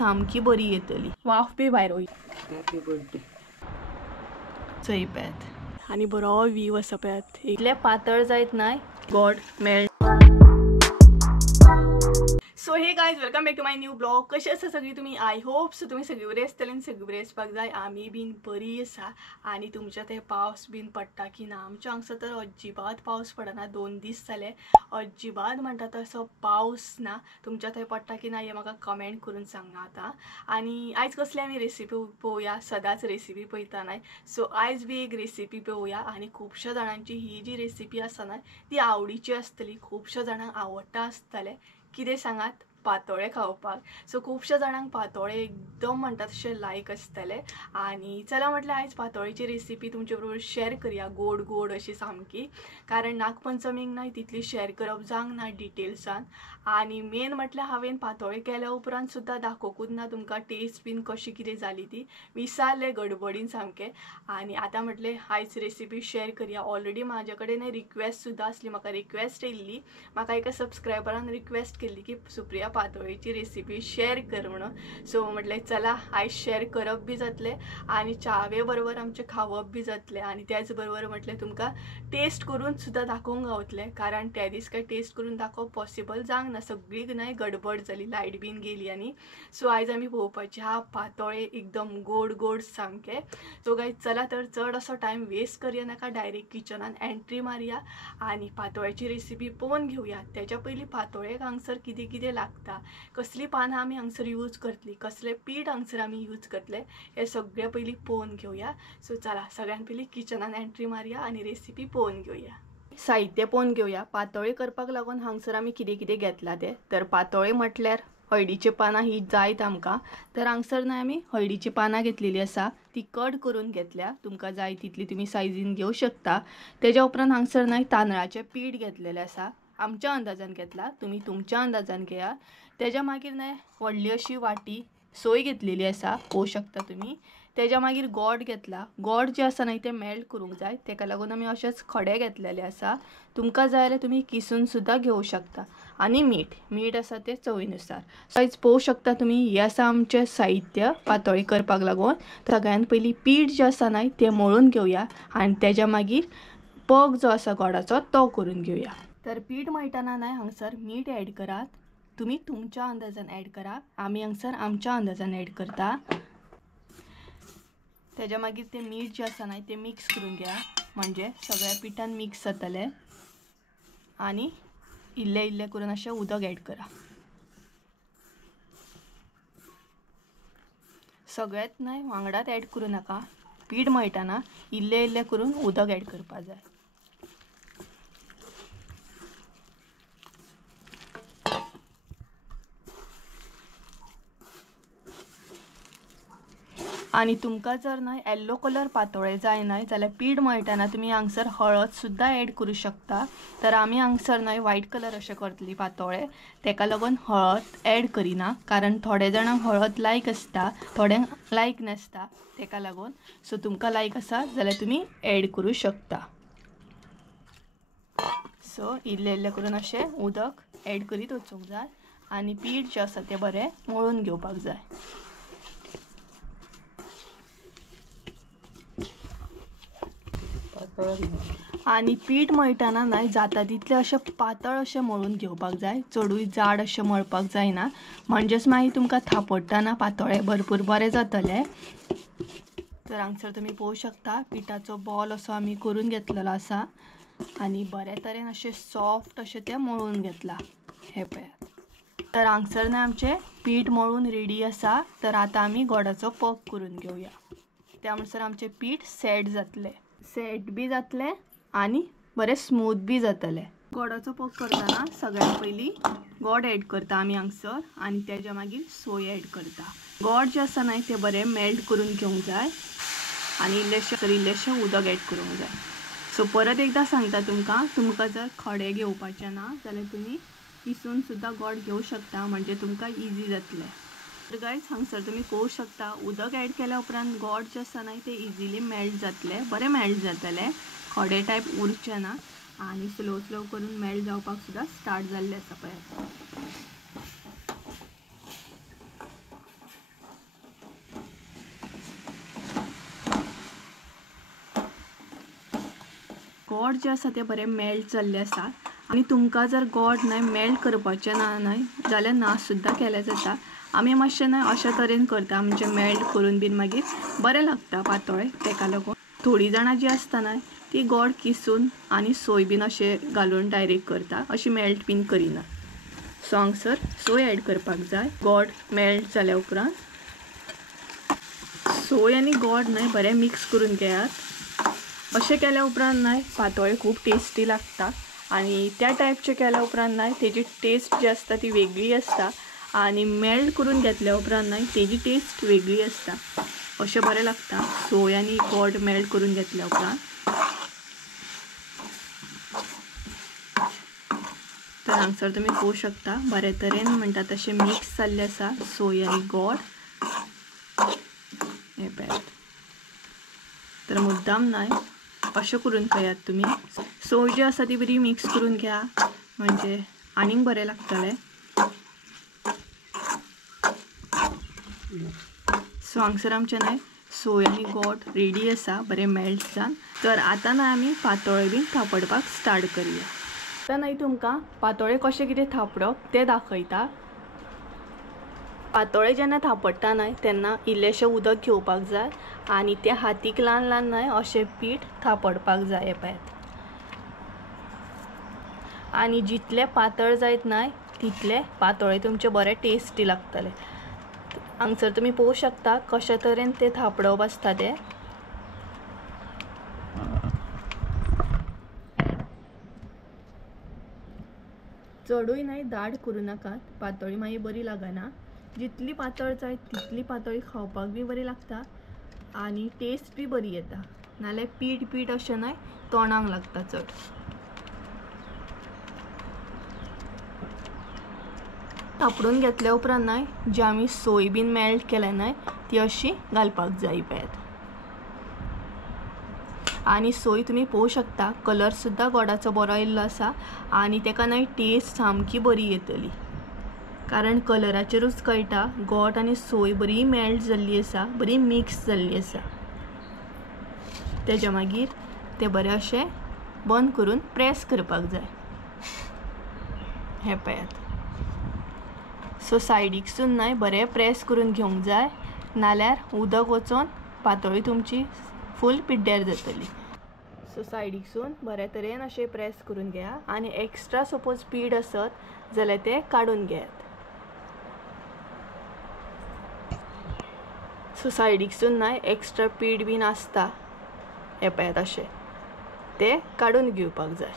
सामकी बरी येतली, वाफ बी भायर वयता. Happy birthday. चय पळयात आनी बरो व्हीव आसा पळयात. इतले पातळ जायत नाय गॉड मेळ. So hey guys, welcome back to my new blog. कशी आसा सगळी तुमी? आय होप सो तुमी सगळी बरी आसतली आनी सगळी बरी आसपाक जाय. आमी बीन बरी आसा. आनी तुमच्या थंय पावस बीन पडटा की ना? आमच्या हांगसर तर अजिबात पावस पडना. 2 दीस जाले अजिबात म्हणटा तसो पावस ना. तुमच्या थंय पडटा की ना हे म्हाका कमेंट करून सांगा आतां. आनी आयज कसली आमी रेसिपी पळोवया. सदांच रेसिपी पळयता नाय, सो आयज बी एक रेसिपी पळोवया. आनी खुबश्या जाणांची ही जी रेसिपी आसा ना ती आवडीची आसतली. खुबश्या जाणांक आवडटा आसतले. कितें सांगात? पातोळे खावपाक. सो खुबश्या जाणांक पातोळे एकदम म्हणटा तशें लायक आसतले. आनी चला म्हटल्यार आयज पातोळेची रेसिपी तुमचे बरोबर शेअर करूया, गोड गोड अशी सामकी. कारण नागपंचमीक ना तितली शेअर करप जावंक ना डिटेल्सान. आनी मेन म्हटल्यार हांवें पातोळे केल्या उपरांत सुद्दां दाखोवूंक ना तुमकां टेस्ट बीन कशी कितें जाली ती. विसरले गडबडीन सामकें. आनी आतां म्हटलें आयज रेसिपी शेअर करूया. ऑलरेडी म्हाजे कडेन रिक्वेस्ट सुद्दां आसली. म्हाका रिक्वेस्ट येयल्ली, म्हाका एका सबस्क्रायबरान रिक्वेस्ट केल्ली की सुप्रिया पातोळेची रेसिपी शेअर कर म्हणून. सो म्हटलें चला आयज शेअर करप बी जातलें आनी चावे बरोबर आमचें खावप बी जातलें. आनी त्याच बरोबर म्हटलें तुमकां टेस्ट करून सुद्दां दाखोवंक गावतलें. कारण त्या दीस काय टेस्ट करून दाखोवप पॉसिबल जावंक ना. सगळी न्हय गडबड जाली, लायट बीन गेली आनी. सो आयज आमी पळोवपाचे हा पातोळे एकदम गोड गोड सामके. सो गायज चला तर चड असो टायम वेस्ट करूया नाका, डायरेक्ट किचनान एंट्री मारया आनी पातोळ्याची रेसिपी पळोवन घेवया. तेच्या पयलीं पातोळेक हांगसर कितें कितें लागता, कसली पानां आमी हांगसर यूज करतली, कसलें पीठ हांगसर आमी यूज करतले, हे सगळें पयलीं पळोवन घेवया. सो चला सगळ्यान पयलीं किचनान एंट्री मारया आनी रेसिपी पळोवन घेवया. साहित्य पळोवन घेवया. पातोळे करपाक लागून हांगसर आमी कितें कितें घेतला तें. तर पातोळे म्हटल्यार हळडीची पानां ही जायत आमकां. तर हांगसर न्हय आमी हळडीची पानां घेतलेली आसा, ती कट करून घेतल्या. तुमकां जाय तितली तुमी सायजीन घेवं शकता. तेच्या उपरांत हांगसर न्हय तांदळाचें पीठ घेतलेलें आसा. आमच्या अंदाजान घेतला, तुमी तुमच्या अंदाजान घेया. तेच्या मागीर न्हय व्हडली अशी वाटी सोय घेतलेली आसा, पळोवं शकता तुमी. तेच्या मागीर गोड घेतला. गोड जे आसा न्हय ते मेल्ट करूंक जाय, तेका लागून आमी अशेच खडे घेतलेले आसा. तुमकां जाय जाल्यार तुमी किसून सुद्दां घेवं शकता. आनी मीठ आसा तें चवीनुसार. आयज पळोवं शकता तुमी हें आसा आमचें साहित्य पातोळी करपाक लागून. सगळ्यान पयलीं पीठ जें आसा न्हय तें मळून घेवया आनी तेच्या मागीर पग जो आसा गोडाचो तो करून घेवया. तर पीठ मळटना न्हय हांगसर मीठ ॲड करात. तुमी तुमच्या अंदाजान ॲड करा. आमी हांगसर आमच्या अंदाजान ॲड करता. तेच्या मागीर तें मीठ जें आसा न्हय तें मिक्स करून घ्या, म्हणजे सगळ्या पिठान मिक्स जातलें. आनी इल्लें इल्लें करून अशें उदक ॲड करा. सगळ्यात न्हय वांगडात ॲड करूं नाका. पीठ मळटना इल्लें इल्लें करून उदक ॲड करपा जाय. आनी तुमकां जर न्हय येल्लो कलर पातोळे जाय न्हय जाल्यार पीठ मळटना तुमी हांगसर हळद सुद्दां ॲड करूं शकता. तर आमी हांगसर न्हय व्हायट कलर अशें करतली पातोळे, तेका लागून हळद ॲड करिना. कारण थोडे जाणांक हळद लायक आसता, थोड्यांक लायक नासता, तेका लागून. सो तुमकां लायक आसा जाल्यार तुमी ॲड करूं शकता. सो इल्लें इल्लें करून अशें उदक ॲड करीत वचूंक जाय आनी पीठ जें आसा तें बरें मळून घेवपाक जाय. आनी पीठ मळटना न्हय जाता तितलें अशें पातळ अशें मळून घेवपाक जाय. चडूय जाड अशें मळपाक जायना, म्हणजेच मागीर तुमकां थापडटना पातोळे भरपूर बरें जातले. तर हांगसर तुमी पळोवं शकता पिठाचो बॉल असो आमी करून घेतलेलो आसा आनी बरे तरेन अशें सॉफ्ट अशें तें मळून घेतला. हे पळयात. तर हांगसर न्हय आमचें पीठ मळून रेडी आसा. तर आतां आमी गोडाचो पग करून घेवया. त्या म्हणसर आमचें पीठ सेट जातलें, सेट बी जातलें आनी बरें स्मूथ बी जातलें. गोडाचो पग करतना सगळ्यान पयलीं गोड ॲड करता आमी हांगसर आनी तेच्या मागीर सोय ॲड करता. गोड जें आसा न्हय तें बरें मेल्ट करून घेवंक जाय आनी इल्लेशें उदक ॲड करूंक जाय. सो परत एकदां सांगता तुमकां जर खडे घेवपाचे ना जाल्यार तुमी किसून सुद्दां गोड घेवं शकता, म्हणजे तुमकां इजी जातलें. तर गायज हांगसर तुमी पळोवं शकता उदक ॲड केल्या उपरांत गोड जें आसा न्हय तें इजिली मेल्ट जातलें, बरें मेल्ट जातलें, खडे टायप उरचे ना आनी स्लो स्लो करून मेल्ट जावपाक सुद्दां स्टार्ट जाल्लें आसा पळयात. गोड जे आसा ते बरें मेल्ट जाल्ले आसा आनी तुमकां जर गोड न्हय मेल्ट करपाचें ना न्हय जाल्यार ना सुद्दां केलें जाता. आमी मातशें न्हय अशा तरेन करता म्हणजे मेल्ट करून बीन मागीर बरें लागता पातोळें. तेका लागून थोडीं जाणां जीं आसता न्हय ती गोड किसून आनी सोय बीन अशें घालून डायरेक्ट करता, अशी मेल्ट बीन करिना. सो हांगसर सोय ॲड करपाक जाय. गोड मेल्ट जाल्या उपरांत सोय आनी गोड न्हय बरें मिक्स करून घेयात. अशें केल्या उपरांत न्हय पातोळें खूब टेस्टी लागता आनी त्या टायपचें केल्या उपरांत न्हय तेजी टेस्ट जी आसता ती वेगळी आसता आनी मेल्ट करून घेतल्या उपरांत न्हय तेजी टेस्ट वेगळी आसता. अशें बरें लागता सोय आनी गोड मेल्ट करून घेतल्या उपरांत. तर हांगसर तुमी पळोवंक शकता बरे तरेन म्हणटा तशें मिक्स जाल्लें आसा सोय आनी गोड. हे पळयात. तर मुद्दाम न्हय अशें करून पळयात तुमी. सोय जी आसा ती बरी मिक्स करून घ्या म्हणजे आनीक बरें लागतलें. सो हांगसर आमचें न्हय सोय आनी गोड रेडी आसा बरें मेल्ट जावन. तर आतां न्हय आमी पातोळे बीन थापडपाक स्टार्ट करुया. आतां न्हय तुमकां पातोळे कशें कितें थापडप तें दाखयता. पातोळे जेन्ना थापडटा न्हय तेन्ना इल्लेशें उदक घेवपाक जाय आनी त्या हातीक ल्हान ल्हान न्हय अशें पीठ थापडपाक जाय. हे पळयात. आनी जितले पातळ जायत न्हय तितले पातोळे तुमचे बरे टेस्टी लागतले. हांगसर तुमी पळोवंक शकता कशे तरेन ते थापडप आसता ते. चडूय न्हय दाट करूं नाकात, पातोळी मागीर बरी लागना. जितली पातळ जाय तितली पातोळी खावपाक बी बरी लागता आनी टेस्ट बी बरी येता. नाल्यार पीठ पीठ अशें न्हय तोंडाक लागता चड. थापडून घेतल्या उपरांत न्हय जी आमी सोय बीन मेल्ट केल्या न्हय ती अशी घालपाक जाय. पळयात. आनी सोय तुमी पळोवंक शकता कलर सुद्दां गोडाचो बरो येयल्लो आसा आनी तेका न्हय टेस्ट सामकी बरी येतली कारण कलराचेरूच कळटा गोड आनी सोय बरी मेल्ट जाल्ली आसा, बरी मिक्स जाल्ली आसा. तेज्या मागीर ते बरें अशें बंद करून प्रेस करपाक जाय. हे पळयात. सो सायडीकसून न्हय बरें प्रेस करून घेवंक जाय नाल्यार उदक वचोन पातोळी तुमची फूल पिड्ड्यार जातली. सो सायडीकसून बरे तरेन अशें प्रेस करून घेया आनी एक्स्ट्रा सपोज पीठ आसत जाल्यार ते काडून घेयात. सो सायडीकसून न्हय एक्स्ट्रा पीठ बीन आसता हे पळयात अशें ते काडून घेवपाक जाय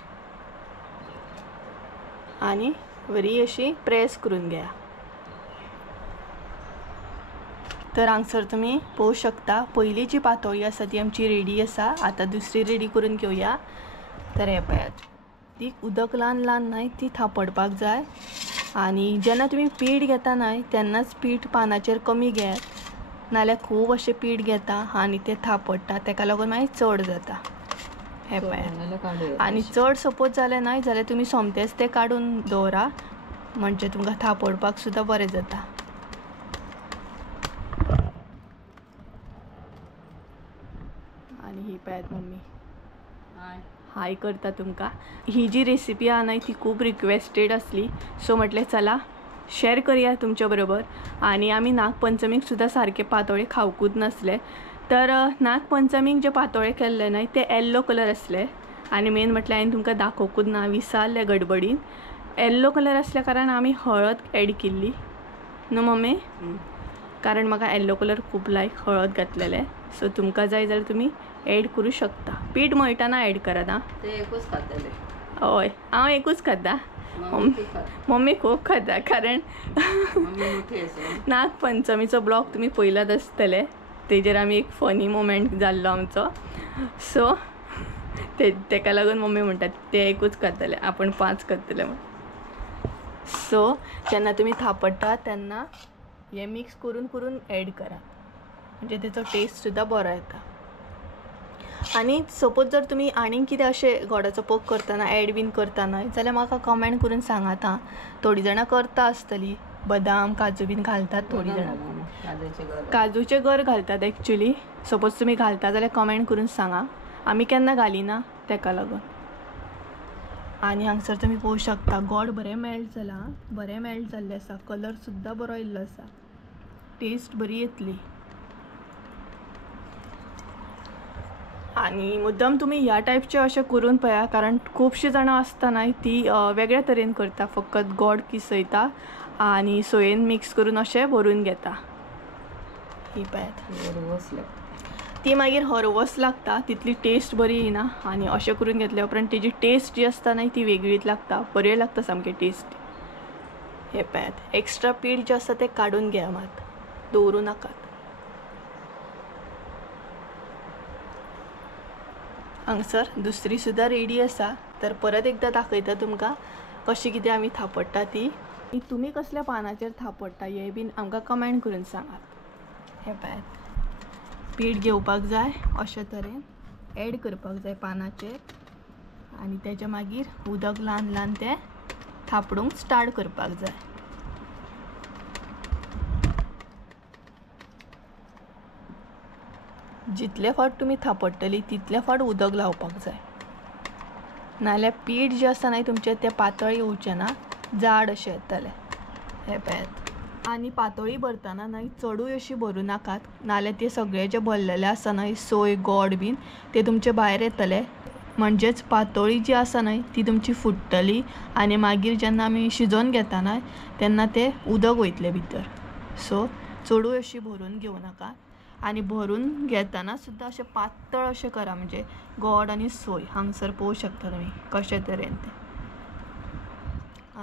आनी बरी अशी प्रेस करून घेया. तर हांगसर तुमी पळोवंक शकता पयली जी पातोळी आसा ती आमची रेडी आसा. आतां दुसरी रेडी करून घेवया. तर हे पळयात. ती उदक ल्हान ल्हान न्हय ती थापडपाक जाय आनी जेन्ना तुमी पीठ घेता न्हय तेन्नाच पीठ पानाचेर कमी घेयात नाल्यार खूब अशें पीठ घेता आनी ते थापडटा तेका लागून मागीर चड जाता. हे पळयात. आनी चड सपोज जालें न्हय जाल्यार तुमी सोमतेच ते काडून दवरा म्हणजे तुमकां थापडपाक सुद्दां बरें जाता. आनी ही पळयात मम्मी हाय करता तुमकां. ही जी रेसिपी आहा न्हय ती खूब रिक्वेस्टेड आसली सो म्हटलें चला शेअर करूया तुमच्या बरोबर. आनी आमी नागपंचमीक सुद्दां सारके पातोळे खावकूच नासले. तर नागपंचमीक जे पातोळे केल्ले न्हय ते येल्लो कलर आसले आनी मेन म्हटल्यार हांवें तुमकां दाखोवकूच ना विसरलें गडबडीन. येल्लो कलर आसल्या कारण आमी हळद ॲड केल्ली न्हू मम्मी कारण म्हाका येल्लो कलर खूब लायक हळद घातलेलें. सो तुमकां जाय जाल्यार तुमी ॲड करूं शकता. पीठ मळटाना ॲड करात आं. हय हांव एकूच खाता. मम्मी खूब खाता कारण नागपंचमीचो ब्लॉग तुमी पळयलात आसतले. तेजेर आमी एक फनी मोमेंट जाल्लो आमचो. सो तेका लागून मम्मी म्हणटात ते एकूच खातले आपण 5 करतले म्हण. सो जेन्ना तुमी थापडटा तेन्ना हे मिक्स करून करून ॲड करा म्हणजे तेचो टेस्ट सुद्दां बरो येता. आनी सपोज जर तुमी आनीक कितें अशें गोडाचो पग करतना ॲड बीन करता न्हय जाल्यार म्हाका कमेंट करून सांगात आं. थोडीं जाणां करता आसतलीं बदाम काजू बीन घालतात. थोडीं जाणां काजूचे गर घालतात एक्चुली. सपोज तुमी घालता जाल्यार कमेंट करून सांगा. आमी केन्ना घालिना तेका लागून. आणि हांगसर तुम्ही पळोवंक शकता गोड बरें मेल्ट जाला, बरें मेल्ट जाल्लें आसा, कलर सुद्दां बरो येयल्लो आसा, टेस्ट बरी येतली. आणि मुद्दम तुम्ही ह्या टायपचे अशें करून पळया, कारण खुबशीं जाणां आसता न्हय ती वेगळ्या तरेन करता, फकत गोड किसयता आनी सोयेन मिक्स करून अशें भरून घेता. ही पळयात, ती मागीर हरवस लागता, तितली टेस्ट बरी येना. आनी अशें करून घेतल्या उपरांत तेजी टेस्ट जी आसता न्हय ती वेगळीच लागता, बरें लागता सामकें टेस्ट. हे पळयात, एक्स्ट्रा पीठ जें आसा तें काडून घेया, मात दवरूं नाकात. हांगसर दुसरी सुद्दां रेडी आसा, तर परत एकदां दाखयता तुमकां कशी कितें आमी थापडटा ती. तुमी कसल्या पानाचेर थापडटा हे बीन आमकां कमेंट करून सांगात. हे पळयात, पीठ घेवपाक जाय अशे तरेन एड करपाक जाय पानाचेर, आनी तेच्या मागीर उदक ल्हान ल्हान तें थापडूंक स्टार्ट करपाक जाय. जितले फावट तुमी थापडटली तितले फावट उदक लावपाक जाय, नाल्यार पीठ जें आसा न्हय तुमचें तें पातळ येवचें ना, जाड अशें येतलें. हे पळयात, आनी पातळी भरतना न्हय चडूय अशी भरूं नाकात, नाल्यार तें सगळें जें भरलेलें आसा न्हय सोय गोड बीन तें तुमचे भायर येतलें. म्हणजेच पातळी जी आसा न्हय ती तुमची फुट्टली आनी मागीर जेन्ना आमी शिजोवन घेता न्हय तेन्ना तें उदक वयतलें भितर. सो चडूय अशी भरून घेवं नाका, आनी भरून घेतना सुद्दां अशें पातळ अशें करा, म्हणजे गोड आनी सोय हांगसर पळोवंक शकता तुमी कशे तरेन तें.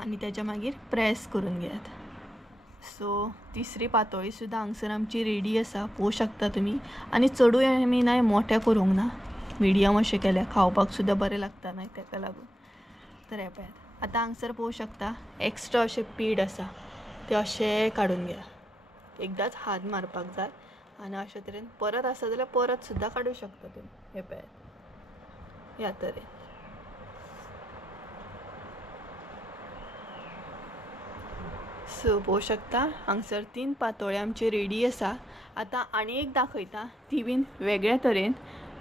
आनी तेच्या मागीर प्रेस करून घेयात. सो तिसरी पातोळी सुद्दां हांगसर आमची रेडी आसा, पळोवंक शकता तुमी. आनी चडूय आमी न्हय मोठें करूंक ना, मिडियम अशें केलें, खावपाक सुद्दां बरें लागता न्हय तेका लागून. तर हे पळयात, आतां हांगसर पळोवंक शकता एक्स्ट्रा अशें पीठ आसा तें अशें काडून घेया. एकदांच हात मारपाक जाय, आनी अशे तरेन परत आसा जाल्यार परत सुद्दां काडूं शकता तुमी. हे पळयात, ह्या तरेन. सो पळोवंक शकता हांगसर 3 पातोळी आमची रेडी आसा. आतां आनी एक दाखयता ती बीन वेगळ्या तरेन.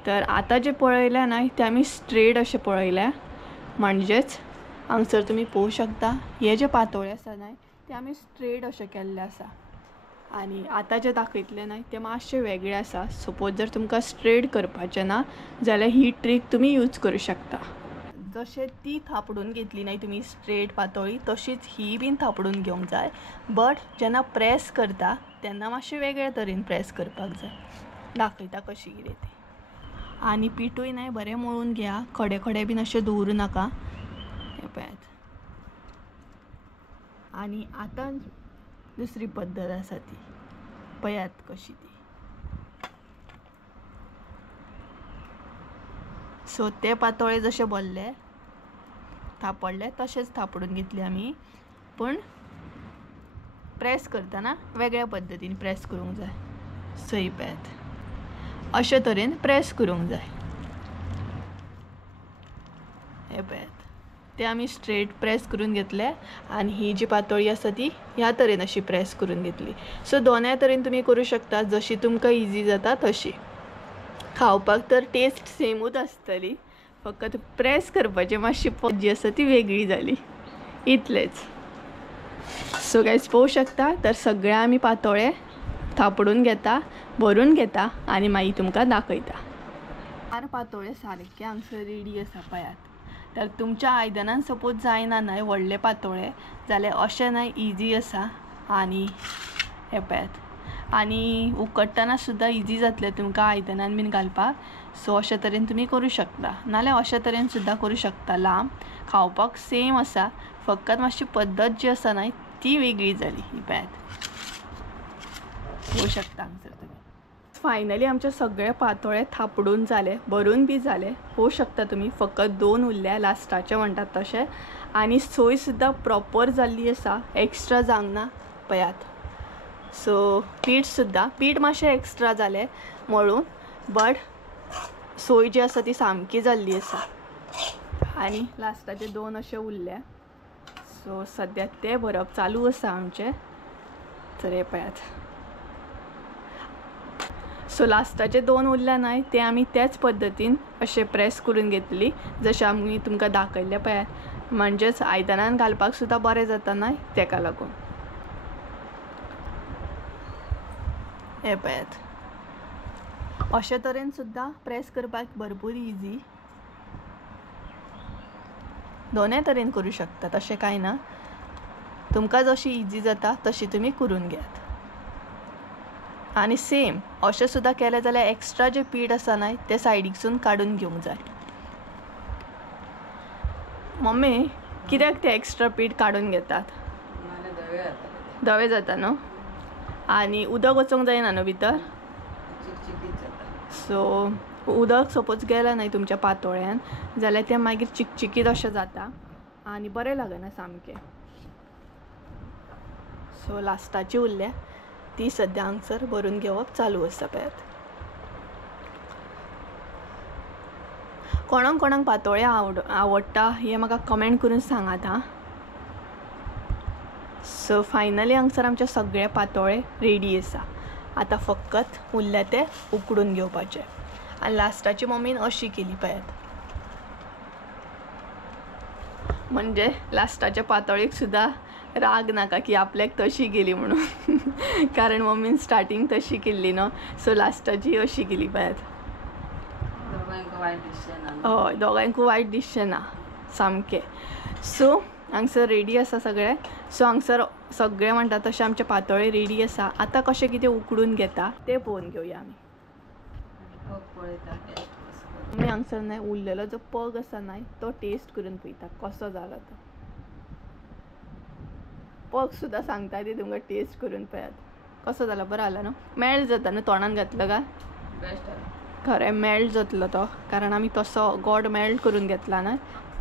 तर आतां जे पळयल्या न्हय ते आमी स्ट्रेट अशें पळयल्या, म्हणजेच हांगसर तुमी पळोवंक शकता हे जे पातोळे आसा न्हय ते आमी स्ट्रेट अशें केल्ले आसा. आनी आतां जे दाखयतले न्हय ते मातशे वेगळे आसा. सपोज जर तुमकां स्ट्रेट करपाचें ना जाल्यार ही ट्रीक तुमी यूज करूं शकता. जशें ती थापडून घेतली न्हय तुमी स्ट्रेट पातोळी तशीच ही बीन थापडून घेवंक जाय, बट जेन्ना प्रेस करता तेन्ना मातशें वेगळ्या तरेन प्रेस करपाक जाय. दाखयता कशी कितें ती. आनी पिठूय न्हय बरें मळून घेया, खडे खडे बीन अशें दवरूं नाका. हे पळयात. आनी आतां दुसरी पद्दत आसा ती पळयात कशी ती. सो ते पातोळे जशे भरले थापडले तशेंच थापडून घेतले आमी, पूण प्रेस करतना वेगळ्या पद्दतीन प्रेस करूंक जाय. सो ही पळयात अशे तरेन प्रेस करूंक जाय. हे पळयात, ते आमी स्ट्रेट प्रेस करून घेतले, आनी ही जी पातोळी आसा ती ह्या तरेन अशी प्रेस करून घेतली. सो दोनूय तरेन तुमी करूं शकता, जशी तुमकां इजी जाता तशी. खावपाक तर टेस्ट सेमूच आसतली, फकत प्रेस करपाची मातशी पद्दत जी आसा ती वेगळी जाली, इतलेंच. सो गायज पळोवंक शकता तर सगळे आमी पातोळे थापडून घेता, भरून घेता आनी मागीर तुमकां दाखयता. 4 पातोळे सारके हांगसर रेडी आसा पळयात. तर तुमच्या आयदनान सपोज जायना न्हय व्हडले पातोळे जाल्यार अशें न्हय इजी आसा. आनी हे पळयात, आनी उकडटना सुद्दां इजी जातलें तुमकां आयदनान बीन घालपाक. सो अशे तरेन तुमी करूं शकता, नाल्यार अशे तरेन सुद्दां करूं शकता लांब. खावपाक सेम आसा, फकत मातशी पद्दत जी आसा न्हय ती वेगळी जाली. ही पळयात पळोवंक शकता हांगसर तुमी. फायनली आमचे सगळे पातोळे थापडून जाले, भरून बी जाले. पळोवंक शकता तुमी फकत 2 उरल्या लास्टाचे म्हणटात तशें. आनी सोय सुद्दां प्रॉपर जाल्ली आसा, एक्स्ट्रा जावंक ना. पळयात. सो पीठ मातशें एक्स्ट्रा जालें मळून, बट सोय जी आसा ती सामकी जाल्ली आसा. आनी लास्टाचे 2 अशे उरल्या. सो सद्या ते भरप चालू आसा आमचें. तर हे पळयात. सो लास्टाचे 2 उरल्या नाही ते आम्ही त्याच पद्धतीन असे प्रेस करून घेतली जशें आमी तुमकां दाखयल्ले पळयात म्हणजेच आयदनान घालपाक सुद्धा बरें जाता नाही तेका लागून हे पळयात अशे तरेन सुद्धा प्रेस करपाक भरपूर इजी दोनोय तरेन करूं शकतात अशें कांय ना तुमकां जशी इजी जाता तशी तुमी करून घेयात आणि सेम अशें सुद्धा केलें जाल्यार एक्स्ट्रा जे पीठ आसा न्हय ते सायडीकसून काडून घेवंक जाय मम्मी कित्याक ते एक्स्ट्रा पीठ काडून घेतात धवे जाता न्हू आनी उदक वचोंक जायना न्हू भितर सो उदक सपोज गेलें न्हय तुमच्या पातोळ्यान जाल्यार तें मागीर चिकचिकीत अशें जाता आनी बरें लागना सामकें सो लास्टाची उरल्या ती सद्या हांगसर भरून घेवप चालू आसा पळयात कोणाक कोणाक पातोळे आवडटा हे म्हाका कमेंट करून सांगात हां सो फायनली हांगसर आमचे सगळे पातोळे रेडी आसा आतां फकत उरल्या ते उकडून घेवपाचे आनी लास्टाची मम्मीन अशी केली पळयात म्हणजे लास्टाच्या पातोळेक सुद्धा राग नाका की आपल्याक तशी गेली म्हणून कारण मम्मीन स्टार्टींग तशी केल्ली न्हू सो लास्टाची अशी केली पळयात हय दोगांयकूय वायट दिसचें ना सामकें सो हांगसर रेडी आसा सगळें सो हांगसर सगळें म्हणटा तशें आमचे पातोळे रेडी आसा आतां कशें कितें उकडून घेता तें पळोवन घेवया आमी आमी हांगसर न्हय उरलेलो जो पग आसा न्हय तो टेस्ट करून पळयता कसो जाला तो पग सुद्धा सांगता ती तुमकां टेस्ट करून पळयात कसो जाला बरो जाला न्हू मेल्ट जाता न्हू तोंडान घातलो काय खरें मेल्ट जातलो तो कारण आमी तसो गोड मेल्ट करून घेतला न्हय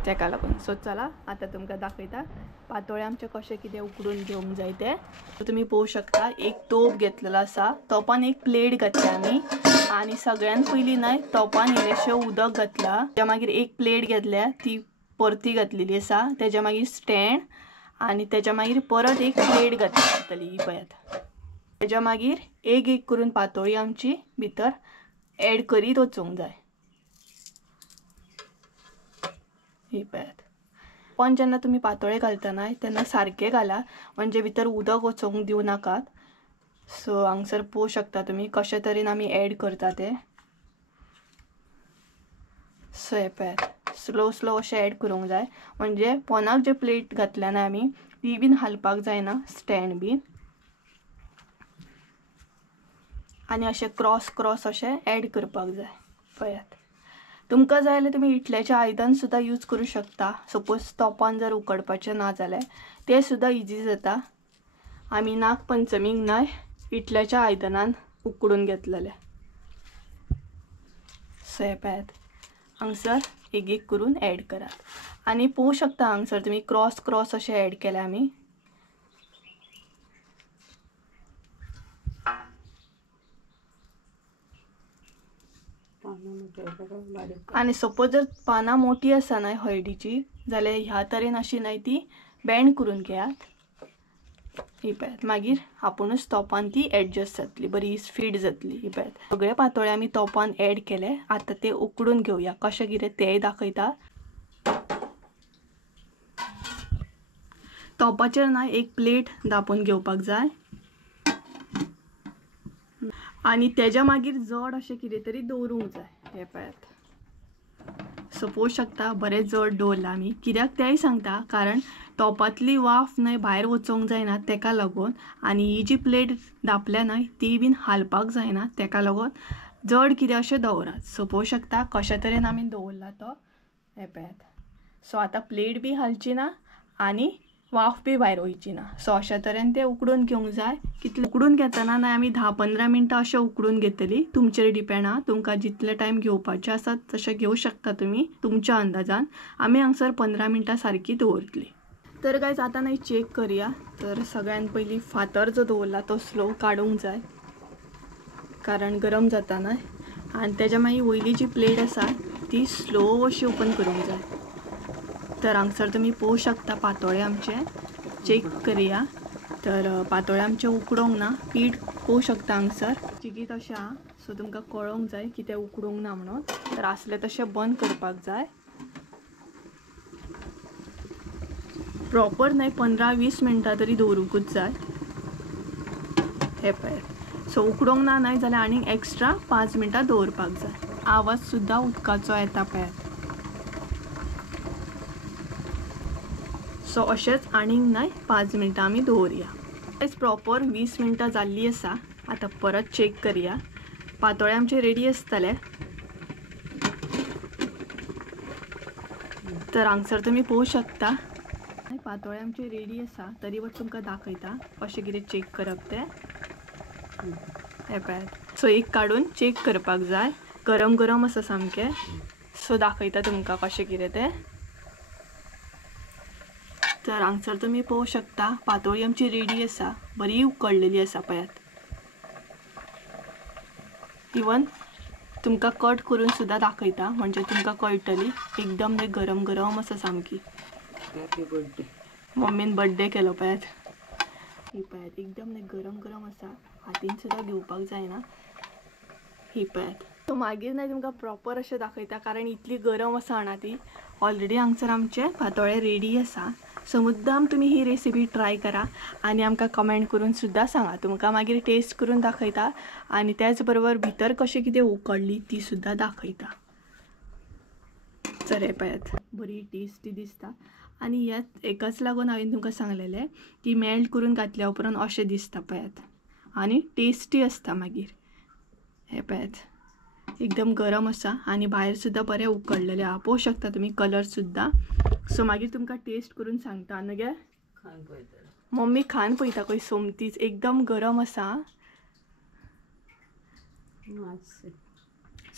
तेका लागून सो चला आतां तुमकां दाखयता पातोळे आमचे कशें कितें उकडून घेवंक जाय ते तुमी पळोवंक शकता एक तोप घेतलेलो आसा तोपान एक प्लेट घातल्या आमी आनी सगळ्यान पयलीं न्हय तोपान इल्लेशें उदक घातला तेच्या मागीर एक प्लेट घेतल्या ती परती घातलेली आसा तेच्या मागीर स्टँड आनी तेच्या मागीर परत एक प्लेट घातली ही पळयात तेच्या मागीर एक करून पातोळी आमची भितर एड करीत वचूंक जाय ही पळयात पण जेन्ना तुमी पातोळे घालता न्हय तेन्ना सारके घाला म्हणजे भितर उदक वचोंक दिवं नाकात सो हांगसर पळोवंक शकता तुमी कशे तरेन आमी एड करता ते सो हे पळयात स्लो स्लो अशें एड करूंक जाय म्हणजे पोनाक जे प्लेट घातल्या न्हय आमी ती बीन हालपाक जायना स्टँड बीन आनी अशें क्रॉस क्रॉस अशें एड करपाक जाय पळयात तुमकां जाय जाल्यार तुमी इटल्याचें आयदन सुद्दां यूज करूं शकता सपोज तोपान जर उकडपाचें ना जाल्यार तें सुद्दां इजी जाता आमी नागपंचमीक न्हय इटल्याच्या आयदनान उकडून घेतलेले सो हे पळयात हांगसर एक करून एड करात आनी पळोवंक शकता हांगसर तुमी क्रॉस क्रॉस अशें एड केलें आमी आनी सपोज जर पानां मोठी आसा न्हय हळदीची जाल्यार ह्या तरेन अशी न्हय ती बँड करून घेयात ही पळयात मागीर आपुणूच तोपान ती एडजस्ट जातली बरी फिट जातली ही पळयात सगळे पातोळे आमी तोपान एड केले आतां ते उकडून घेवया कशें कितें तेंय दाखयता तोपाचेर न्हय एक प्लेट धांपून घेवपाक जाय आनी तेच्या मागीर जड अशें कितें तरी दवरूंक जाय हे पळयात सो पळोवंक शकता बरें जड दवरला आमी कित्याक तेंय सांगता कारण तोपातली वाफ न्हय भायर वचोंक जायना तेका लागून आनी ही जी प्लेट धांपल्या न्हय ती बीन हालपाक जायना तेका लागून जड कितें अशें दवरात सो पळोवंक शकता कशा तरेन आमी दवरला तो हे पळयात सो आतां प्लेट बी हालची ना आनी वाफ बी भायर वयची ना सो अशा तरेन ते उकडून घेवंक जाय कितले उकडून घेतना न्हय आमी 10-15 मिनटां अशें उकडून घेतली तुमचेर डिपेंड आहा तुमकां जितले टायम घेवपाचे आसा तशें घेवं शकता तुमी तुमच्या अंदाजान आमी हांगसर 15 मिनटां सारकी दवरतली तर गायज आतां न्हय चेक करया तर सगळ्यान पयलीं फातर जो दवरला तो स्लो काडूंक जाय कारण गरम जाता न्हय आनी तेच्या मागीर वयली जी प्लेट आसा ती स्लो अशी ओपन करूंक जाय तर हांगसर तुमी पळोवंक शकता पातोळे आमचे चेक करया तर पातोळे आमचे उकडोंक ना पीठ पळोवंक शकता हांगसर चिकी तशें आहा. सो तुमकां कळोंक जाय की तें उकडूंक ना म्हणून. तर आसलें तशें बंद करपाक जाय. प्रॉपर नाही 15-20 मिनटां तरी दवरूंकूच जाय. हे पळय सो उकडोंक ना नाही जाल्यार आनीक एक्स्ट्रा 5 मिनटां दवरपाक जाय. आवाज सुद्दां उदकाचो येता पळयात. सो अशेंच आनीक नाही 5 मिनटां आमी दवरया. प्रॉपर 20 मिनटां जाल्ली आसा. आतां परत चेक करया. पातोळे आमचे रेडी आसतले. तर हांगसर तुमी पळोवंक शकता पातोळे आमचे रेडी आसा. तरी बट तुमकां दाखयता कशें कितें चेक करप तें. हे पळयात सो एक काडून चेक करपाक जाय. गरम गरम आसा सामकें. सो दाखयता तुमकां कशें कितें तें. तर हांगसर तुमी पळोवंक शकता पातोळी आमची रेडी आसा. बरी उकडलेली आसा पळयात. इवन तुमकां कट करून सुद्दां दाखयता म्हणजे तुमकां कळटली. एकदम गरम गरम आसा सामकी. Happy birthday. मम्मीन बर्थडे केलो पळयात. ही पळयात एकदम गरम गरम आसा. हातीन सुद्दां घेवपाक जायना. ही पळयात. सो मागीर नाही तुमकां प्रॉपर अशें दाखयता कारण इतली गरम आसा हांगा ती. ऑलरेडी हांगसर आमचे पातोळे रेडी आसा. सो मुद्दाम तुमी ही रेसिपी ट्राय करा आनी आमकां कमेंट करून सुद्दां सांगा. तुमकां मागीर टेस्ट करून दाखयता आनी त्याच बरोबर भितर कशें कितें उकडली ती सुद्दां दाखयता. तर हे पळयात बरी टेस्टी दिसता. आनी ह्याच एकाच लागून हांवें तुमकां सांगलेलें की मेल्ट करून घातल्या उपरांत अशें दिसता पळयात. आनी टेस्टी आसता मागीर. हे पळयात एकदम गरम आसा आनी भायर सुद्दां बरें उकडलेलें आहा. पळोवंक शकता तुमी कलर सुद्दां. सो मागीर तुमकां टेस्ट करून सांगता न्हू गे. मम्मी खान पळयता खंय सोमतीच. एकदम गरम आसा.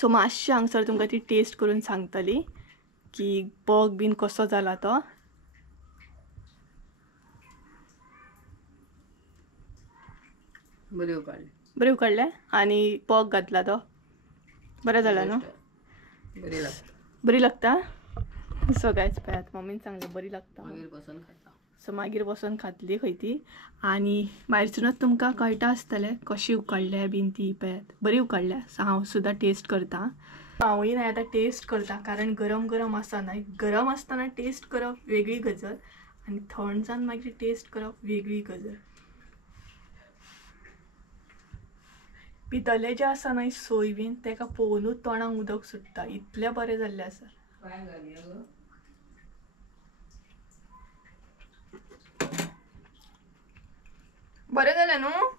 सो मातशें हांगसर तुमकां ती टेस्ट करून सांगतली की पग बीन कसो जाला तो. बरें उकडलें आनी पग घातला तो बरें जाला न्हू. बरी लागता. सो गायज पळयात मम्मीन सांगलें बरी लागता. सो मागीर बसून खातली खंय ती. आनी भायरसूनच तुमकां कळटा आसतलें कशी उकडल्या बीन ती. पळयात बरी उकडल्या. सो हांव सुद्दां टेस्ट करता. हांवूय नाही आतां टेस्ट करता कारण गरम गरम आसा न्हय. गरम आसतना टेस्ट करप वेगळी गजल आनी थंड जावन मागीर टेस्ट करप वेगळी गजल. पितले जे आसा न्हय सोय बीन तेका पळोवनूच तोंडाक उदक सुट्टा. इतलें बरें जाल्लें आसा. बरें जालें न्हू.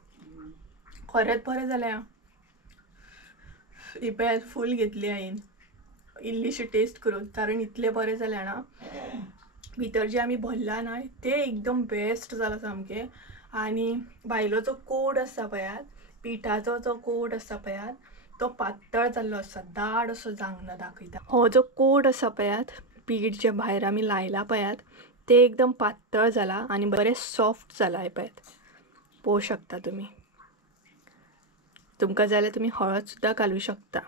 खरेंच बरें जालें. ही पळयात फूल घेतली हांवें इल्लीशी टेस्ट करून कारण इतलें बरें जालें ना. भितर जे आमी भरला न्हय तें एकदम बेस्ट जालां सामकें. आनी भायलो जो कोड आसा पळयात पिठाचो जो कोड आसा पळयात तो पातळ जाल्लो आसा. दाट असो जावंक दाखयता. हो जो कोड आसा पळयात पीठ जे भायर आमी लायला पळयात ते एकदम पातळ जाला आनी बरें सॉफ्ट जाला. हे पळयात पळोवंक शकता तुमी. तुमकां जाय जाल्यार तुमी हळद सुद्दां घालूं शकता.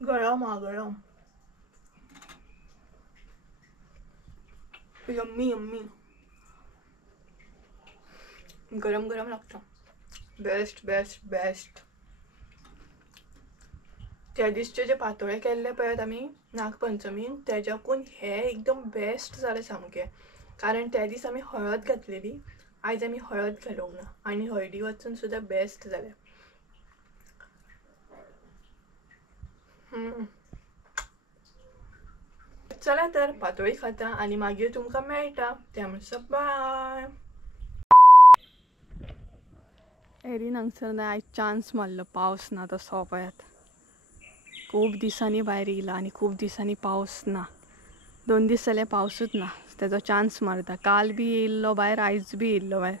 गरम हा गरम. Yummy yummy. गरम गरम लागता. Best best best. त्या दिसचे जे पातोळे केल्ले पळयात आमी नागपंचमीक तेज्याकून हे एकदम बेस्ट जालें सामकें. कारण त्या दीस आमी हळद घातलेली. आयज आमी हळद घालूंक ना आनी हळदी वचून सुद्दां बेस्ट जालें. चला तर पातोळी खाता आनी मागीर तुमकां मेळटा. त्या म्हणसर बाय. एरीन हांगसर ना आयज चान्स मारलो पावस ना तसो पळयात. खूब दिसांनी भायर येयला आनी खूब दिसांनी पावस ना. 2 दीस जाले पावसूच ना. तेजो चान्स मारता. काल बी येयल्लो भायर आयज बी येयल्लो भायर.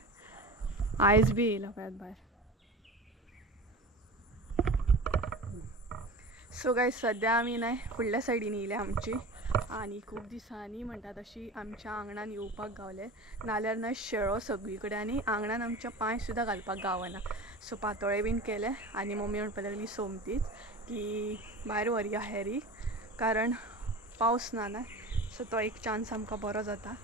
आयज बी येयला पळयात भायर. सो गायज सद्या आमी न्हय फुडल्या सायडीन येयल्या आमची आनी खूब दिसांनी म्हणटा तशी आमच्या आंगणान येवपाक गावले. नाल्यार न्हय शेळो सगळी कडेन आनी आंगणान आमच्या पांय सुद्दां घालपाक गावना. सो पातोळे बीन केले आनी मम्मी म्हणपाक लागली सोमतीच की भायर व्हरया हेरी कारण पावस ना न्हय. सो तो एक चान्स आमकां बरो जाता.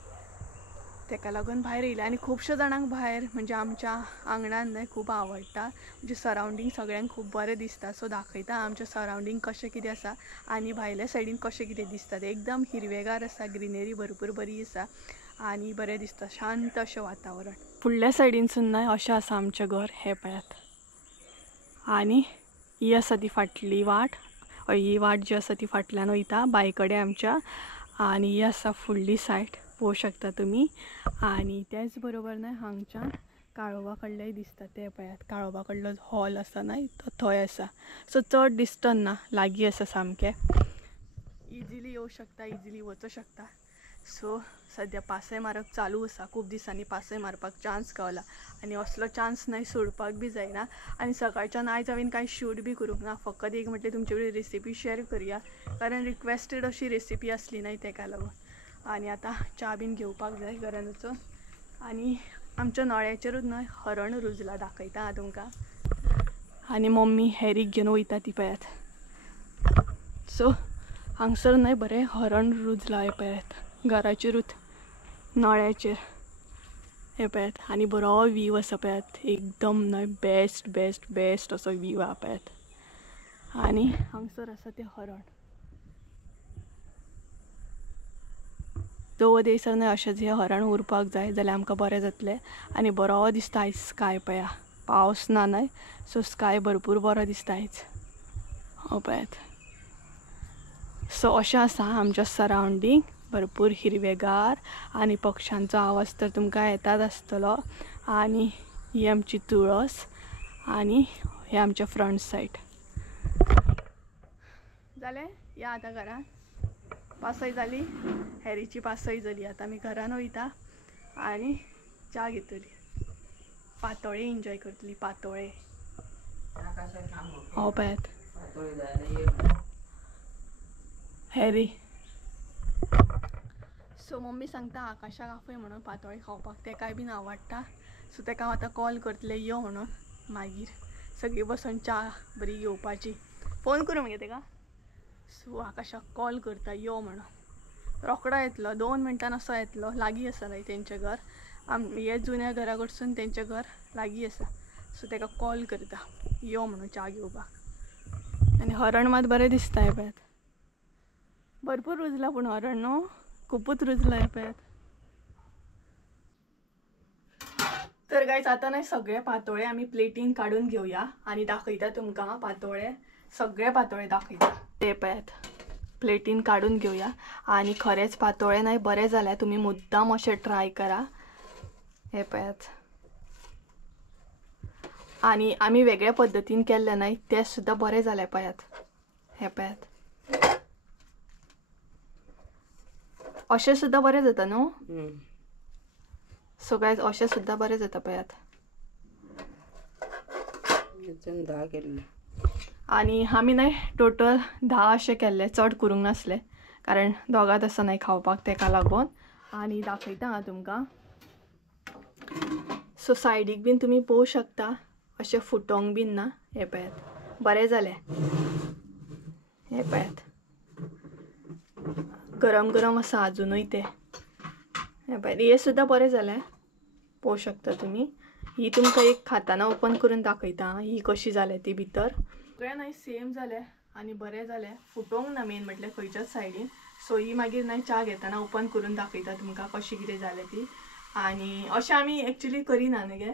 ताका लागून भायर येयला आनी खुबश्या जाणांक भायर म्हणजे आमच्या आंगणान न्हय खूब आवडटा म्हणजे सरावंडींग सगळ्यांक खूब बरें दिसता सो दाखयता आमच्या सरावंडींग कशें कितें आसा आनी भायल्या सायडीन कशें कितें दिसता तें एकदम हिरवेगार आसा ग्रिनरी भरपूर बरी आसा आनी बरें दिसता शांत अशें वातावरण फुडल्या सायडीनसून न्हय अशें आसा आमचें घर हें पळयात आनी ही आसा ती फाटली वाट ही वाट जी आसा ती फाटल्यान वयता बांय कडेन आमच्या आनी ही आसा फुडली सायड पळोवंक शकता तुमी आनी त्याच बरोबर न्हय हांगच्यान काळोबा कडलेंय दिसता तें पळयात काळोबा कडलो हॉल आसा न्हय तो थंय आसा सो चड डिस्टन्स ना लागीं आसा सामकें इजिली येवं शकता इजिली वचूं शकता सो सद्या पासय मारप चालू आसा खूब दिसांनी पासय मारपाक चान्स गावला आनी असलो चान्स न्हय सोडपाक बी जायना आनी सकाळच्यान आयज हांवें कांय शूट बी करूंक ना फकत एक म्हटलें तुमचे कडेन रेसिपी शेअर करुया कारण रिक्वेस्टेड अशी रेसिपी आसली न्हय तेका लागून आनी आतां च्या बीन घेवपाक जाय घरान वचून आनी आमच्या नळ्याचेरूच न्हय हरण रुजला दाखयता हांव तुमकां आनी मम्मी हेरीक घेवन वयता ती पळयात सो हांगसर न्हय बरें हरण रुजला हे पळयात घराचेरूच नळ्याचेर हे पळयात आनी बरो व्हीव आसा पळयात एकदम न्हय बेस्ट बेस्ट बेस्ट असो व्हीव आहा पळयात आनी हांगसर आसा तें हरण दवत येयसर न्हय अशेंच हें हरण उरपाक जाय जाल्यार आमकां बरें जातलें आनी बरो दिसता आयज स्काय पळया पावस ना न्हय सो स्काय भरपूर बरो दिसता आयज हो पळयात सो अशें आसा आमच्या सरावंडींग भरपूर हिरवेगार आनी पक्ष्यांचो आवाज तर तुमकां येताच आसतलो आनी ही आमची तुळस आनी हे आमचे फ्रंट सायड जालें या आतां घरान पासय जाली हेरीची पासय जाली आतां आमी घरान वयता आनी च्या घेतली पातोळी एन्जॉय करतली पातोळे हो पळयात हेरी सो मम्मी सांगता आकाशाक आपय म्हणून पातोळी खावपाक तेकाय बीन आवडटा सो तेका हांव आतां कॉल करतलें यो म्हणून मागीर सगळीं बसून च्या बरी घेवपाची फोन करूं मगे तेका सो आकाशाक कॉल करता यो म्हणून रोकडो येतलो 2 मिनटान असो येतलो लागीं आसा न्हय तेंचें घर हे जुन्या घरा कडसून तेंचें घर लागीं आसा सो तेका कॉल करता यो म्हणून च्या घेवपाक आनी हरण मात बरें दिसता हे पळयात भरपूर रुजला पूण हरण न्हू खूपच रुजला हे पळयात तर गायज आतां न्हय सगळे पातोळे आमी प्लेटीन काडून घेवया आनी दाखयता तुमकां पातोळे सगळे पातोळे दाखयता ते पळयात प्लेटीन काडून घेवया आनी खरेंच पातोळे न्हय बरें जाल्यार तुमी मुद्दाम अशें ट्राय करा हे पळयात आनी आमी वेगळ्या पद्दतीन केल्ले न्हय ते सुद्दां बरें जाले पळयात हे पळयात अशें सुद्दां बरें जाता न्हू सो गायज अशें सुद्दां बरें जाता पळयात 10 केल्ले आनी आमी न्हय टोटल 10 अशें केल्ले चड करूंक नासले कारण दोगांच आसा न्हय खावपाक तेका लागून आनी दाखयता हांव तुमकां सो सायडीक बीन तुमी पळोवंक शकता अशें फुटोंक बीन ना हे पळयात बरें जालें हे पळयात गरम गरम आसा अजुनूय ते हे पळयात हे सुद्दां बरें जालें पळोवंक शकता तुमी ही तुमकां एक खाताना ओपन करून दाखयता ही कशी जाल्या ती भितर सगळें न्हय सेम जालें आनी बरें जालें फुटोंक ना मेन म्हटल्यार खंयच्याच सायडीन सो ही मागीर न्हय च्या घेतना ओपन करून दाखयता तुमकां कशी कितें जालें ती आनी अशें आमी एक्चुली करिना न्ही गे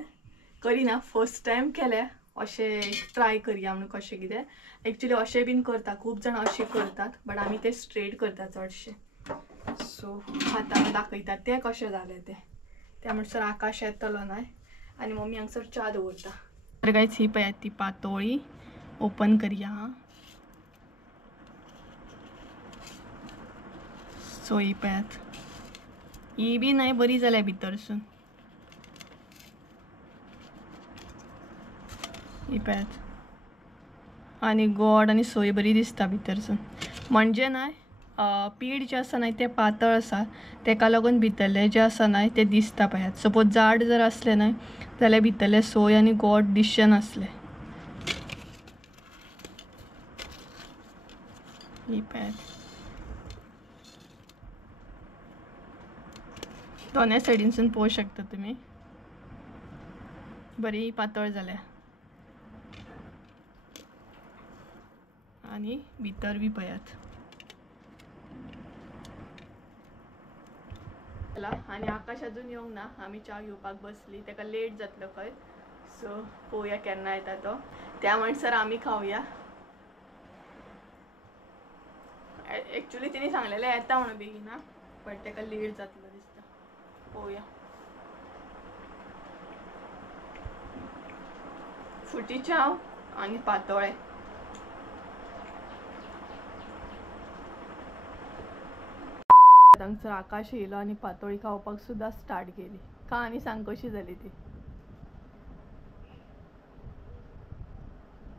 करिना फर्स्ट टायम केलें अशें ट्राय करया म्हणून कशें कितें एक्चुली अशें बीन करता खूब जाणां अशें करतात बट आमी ते स्ट्रेट करता चडशे सो खाताना दाखयता तें कशें जालें तें म्हणसर आकाश येतलो न्हय आनी मम्मी हांगसर च्या दवरता तर गायज ही पळयात ती पातोळी ओपन करया हां सो ही पळयात ही बी न्हय बरी जाल्या भितरसून ही पळयात आनी गोड आनी सोय बरी दिसता भितरसून म्हणजे न्हय पीठ जें आसा न्हय तें पातळ आसा तेका लागून भितरलें जें आसा न्हय तें दिसता पळयात सपोज जाड जर आसलें न्हय जाल्यार भितरलें सोय आनी गोड दिसचें नासलें ही पळयात दोन्ही सायडीनसून पळोवंक शकता तुम्ही बरी पातळ जाल्या आणि भितर बी पळयात. आणि आकाश अजून येवंक ना. आम्ही च्या घेवपाक बसली. ताका लेट जातलो खंय. सो पळोवया केन्ना येता तो. त्या म्हणसर आमी खावया. एक्चुअली तिने सांगलेलें येता म्हणून बेगिना बट ताका लेट जातलो दिसता. पळोवया. फुटी चाव आणि पातोळे. थंगसर आकाश येयलो आणि पातोळी खावपाक सुद्धा स्टार्ट केली. का आणि सांग कशी झाली ती.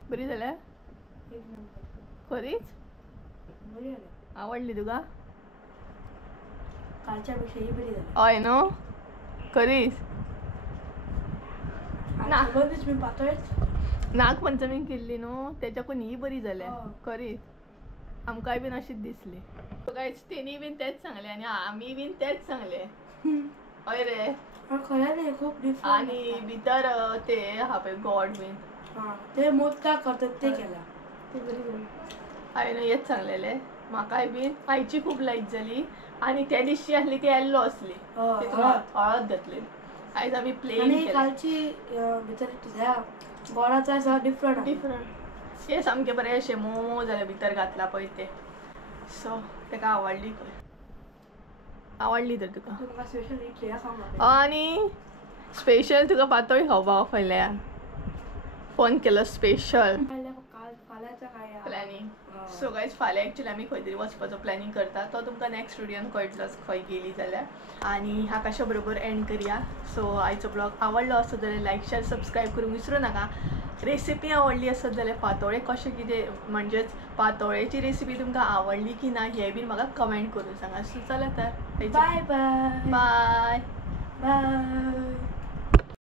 बरी जाल्या खरीच. आवडली तुका. कालच्या पेक्षा ही बरी झाली. हय न्हू खरीच. मी पातळच नागपंचमीक केल्ली न्हू त्याच्याकून ही बरी जाल्या खरीच. आमकांय बीन अशीच दिसली. गायज तेनी बीन तेच सांगले आणि आमी बीन तेच सांगले. हय रे. खऱ्याने खूप डिफरंट. आणि भितर ते हा पळय गॉड बीन ते मोदकाक करतात ते केला. हांवें हेच सांगलेले. म्हाकाय बीन आयची खूप लायक जाली. आणि त्या दिवशी आसली ती येल्लो असली. हळद घातलेली. आयज आमी प्लेन केली. कालची भितर गोडाचा डिफरंट हे सामके बरे अशे मोव जाले भितर घातला पळय ते. सो ताका आवडली खंय. आवडली तर तुका. स्पेशल इडली आणि स्पेशल तुका पातोळी खावपाक फाल्यां फोन केलो स्पेशल प्लॅनिंग. सो गायज फाल्यां एक्चुअली आमी खंय तरी वचपाचो प्लॅनिंग करता. तो तुमकां नेक्स्ट व्हिडिओन कळटलोच खंय गेली जाल्यार. आणि आकाशा बरोबर एंड करया. सो आयचो ब्लॉग आवडलो आसत जाल्यार लायक शेअर सबस्क्राईब करूंक विसरूं नाका. रेसिपी आवडली आसत जाल्यार पातोळे कशें कितें म्हणजेच पातोळेची रेसिपी तुमकां आवडली की ना हें बीन म्हाका कमेंट करून सांगा. सो चला तर बाय बाय बाय बाय.